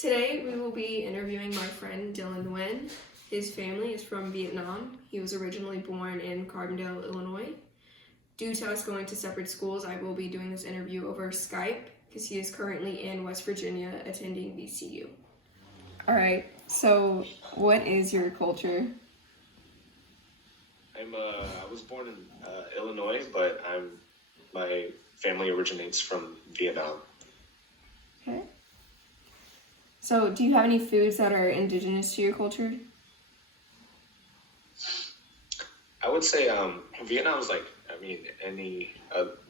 Today we will be interviewing my friend Dylan Nguyen. His family is from Vietnam. He was originally born in Carbondale, Illinois. Due to us going to separate schools, I will be doing this interview over Skype because he is currently in West Virginia attending VCU. All right, so what is your culture? I was born in Illinois, but my family originates from Vietnam. Okay. So do you have any foods that are indigenous to your culture? I would say Vietnam's any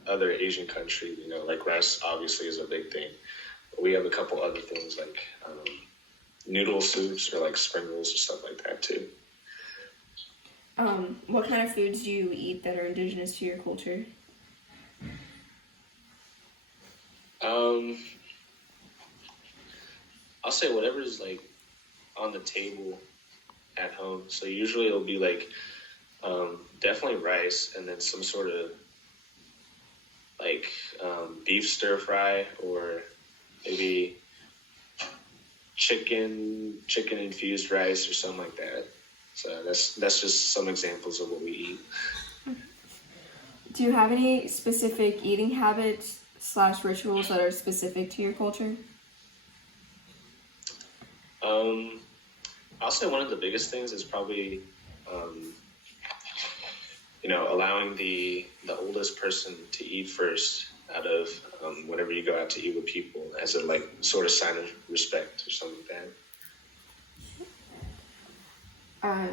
other Asian country, like rice obviously is a big thing. But we have a couple other things like noodle soups or like spring rolls or stuff like that too. What kind of foods do you eat that are indigenous to your culture? I'll say whatever's like on the table at home. So usually it'll be like definitely rice and then some sort of like beef stir fry or maybe chicken infused rice or something like that. So that's just some examples of what we eat. Do you have any specific eating habits / rituals that are specific to your culture? I'll say one of the biggest things is probably, allowing the oldest person to eat first out of whenever you go out to eat with people as a like sort of sign of respect or something like that.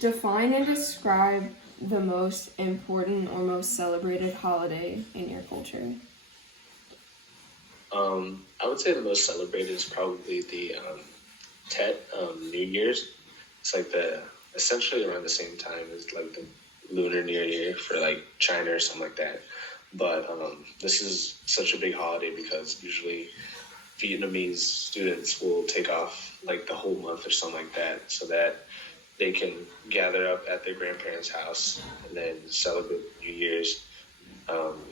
Define and describe the most important or most celebrated holiday in your culture. I would say the most celebrated is probably the Tet, New Year's. It's like essentially around the same time as like the Lunar New Year for like China or something like that. But this is such a big holiday because usually Vietnamese students will take off like the whole month or something like that so that they can gather up at their grandparents' house and then celebrate New Year's,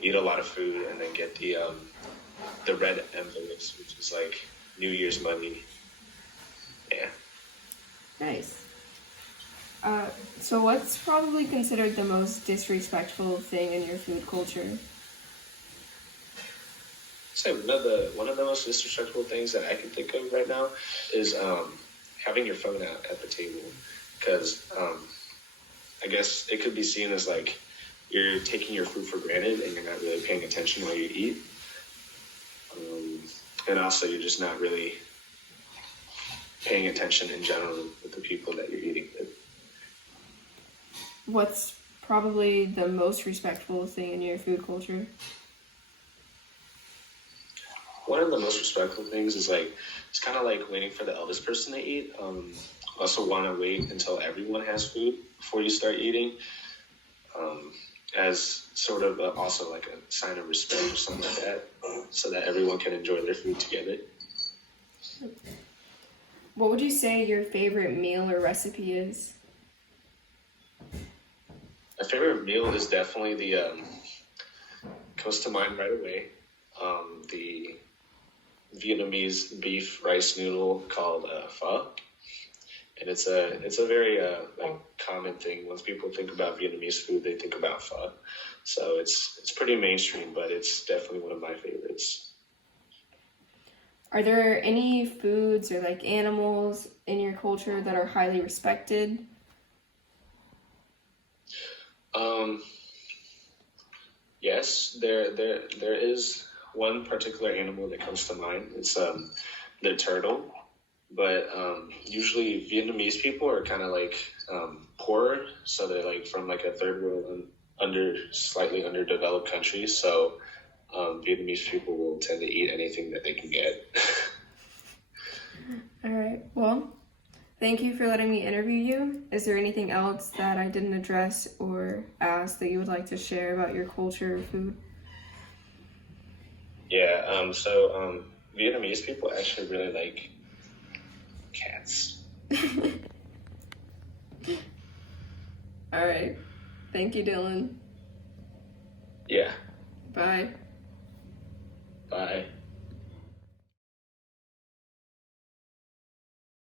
eat a lot of food, and then get the red envelopes, which is like New Year's money. Yeah. Nice. So what's probably considered the most disrespectful thing in your food culture? I'd say one of the most disrespectful things that I can think of right now is having your phone out at the table, because I guess it could be seen as like you're taking your food for granted and you're not really paying attention while you eat, and also you're just not really paying attention in general with the people that you're eating with. What's probably the most respectful thing in your food culture? One of the most respectful things is like, it's kind of like waiting for the eldest person to eat. Also want to wait until everyone has food before you start eating, as sort of also like a sign of respect or something like that, so that everyone can enjoy their food together. What would you say your favorite meal or recipe is? My favorite meal is definitely comes to mind right away, the Vietnamese beef rice noodle called pho. And it's a very common thing. Once people think about Vietnamese food, they think about pho. So it's pretty mainstream, but it's definitely one of my favorites. Are there any foods or like animals in your culture that are highly respected? Yes, there is one particular animal that comes to mind. It's the turtle. But usually Vietnamese people are kind of like poorer, so they're like from like a third world slightly underdeveloped country. So Vietnamese people will tend to eat anything that they can get. All right. Well, thank you for letting me interview you. Is there anything else that I didn't address or ask that you would like to share about your culture or food? Yeah. So Vietnamese people actually really like cats. All right. Thank you, Dylan. Yeah. Bye. Bye.